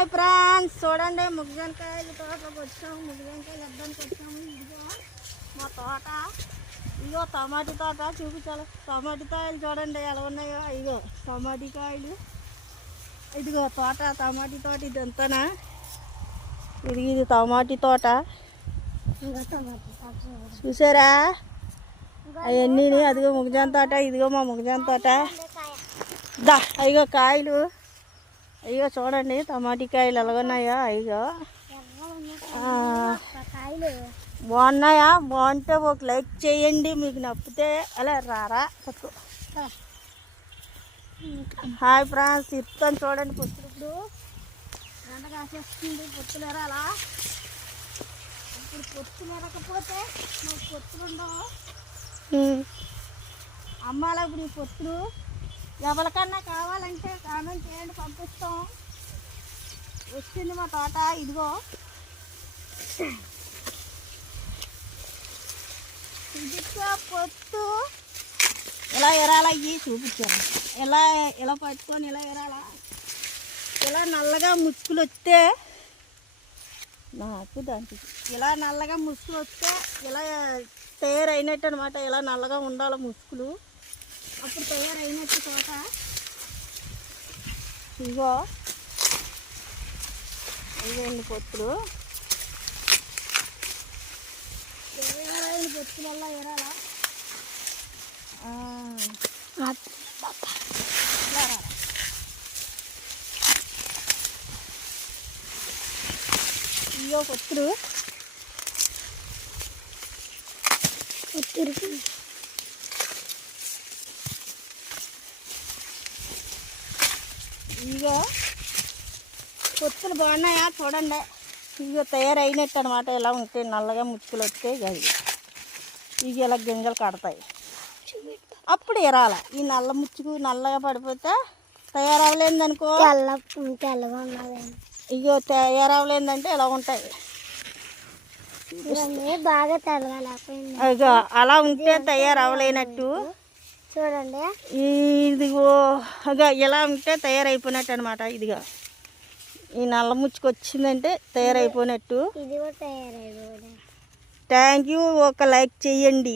Hi friends, చూడండి ముగ్గంకాయలు తోటలోకి వచ్చాము. ముగ్గంకాయలు అద్దానికి వచ్చాము. ఇదిగో మా తోట, ఇదిగో టమాటీ తోట చూపించాలి. టమాటీ కాయలు చూడండి ఎలా ఉన్నాయో. ఇదిగో టమాటీ కాయలు, ఇదిగో తోట, టమాటీ తోట. ఇదంతానా ఇది టమాటీ తోట చూసారా అవన్నీ. అదిగో ముగ్గజాన్ తోట, ఇదిగో మా ముగ్గజాన్ తోట. దా అయ్యో కాయలు, అయ్యో చూడండి టమాటీ కాయలు ఎలాగున్నాయా. అయ్యో బాగున్నాయా? బాగుంటే ఒక లైక్ చేయండి. మీకు నప్పితే అలా రారా తక్కువ. హాయ్ ఫ్రెండ్స్, ఇస్తాను చూడండి పొత్తులు. ఇప్పుడు ఎండ కాసేస్తుంది, పొత్తులు ఎరాలా. ఇప్పుడు పొత్తులు ఎరకపోతే మాకు పొత్తులు ఉండవు. అమ్మాలా ఇప్పుడు ఈ పొత్తులు ఎవరికన్నా కావాలంటే కామెంట్ చేయండి, పంపిస్తాం. వచ్చింది మా తోట. ఇదిగో ఇదిగో పొత్తు. ఇలా ఎరాలా ఇవి చూపించాను. ఇలా పట్టుకొని ఇలా ఎరాలా. ఇలా నల్లగా ముసుగులు వస్తే నాకు దానికి ఇలా నల్లగా ముసుగులు వస్తే ఇలా తయారైనట్టు అనమాట. ఇలా నల్లగా ఉండాలి ముసుగులు, అప్పుడు తయారైనట్టు తోట. ఇగో ఇవేంటి పొత్తులు, పొత్తులల్లా ఎరాలా. ఇగో పొత్తులు, ఇగో పొత్తులు బాగున్నాయా చూడండి. ఇగో తయారైనట్టు అనమాట. ఇలా ఉంటాయి నల్లగా ముచ్చుకులు వస్తాయి. ఇక ఇలా గింజలు కడతాయి, అప్పుడు ఎరాల. ఈ నల్ల ముచ్చుకు నల్లగా పడిపోతే తయారవలేదనుకో, ఇగో తయారవలేదంటే ఇలా ఉంటాయి. బాగా తెల్లగా ఇగో అలా ఉంటే తయారవలేనట్టు చూడండి. ఇదిగో ఇక ఇలా ఉంటే తయారైపోయినట్టు అనమాట. ఇదిగా ఈ నల్ల ముచ్చుకు వచ్చిందంటే తయారైపోయినట్టు. ఇది కూడా తయారైపోయింది. Thank you. ఒక లైక్ చేయండి.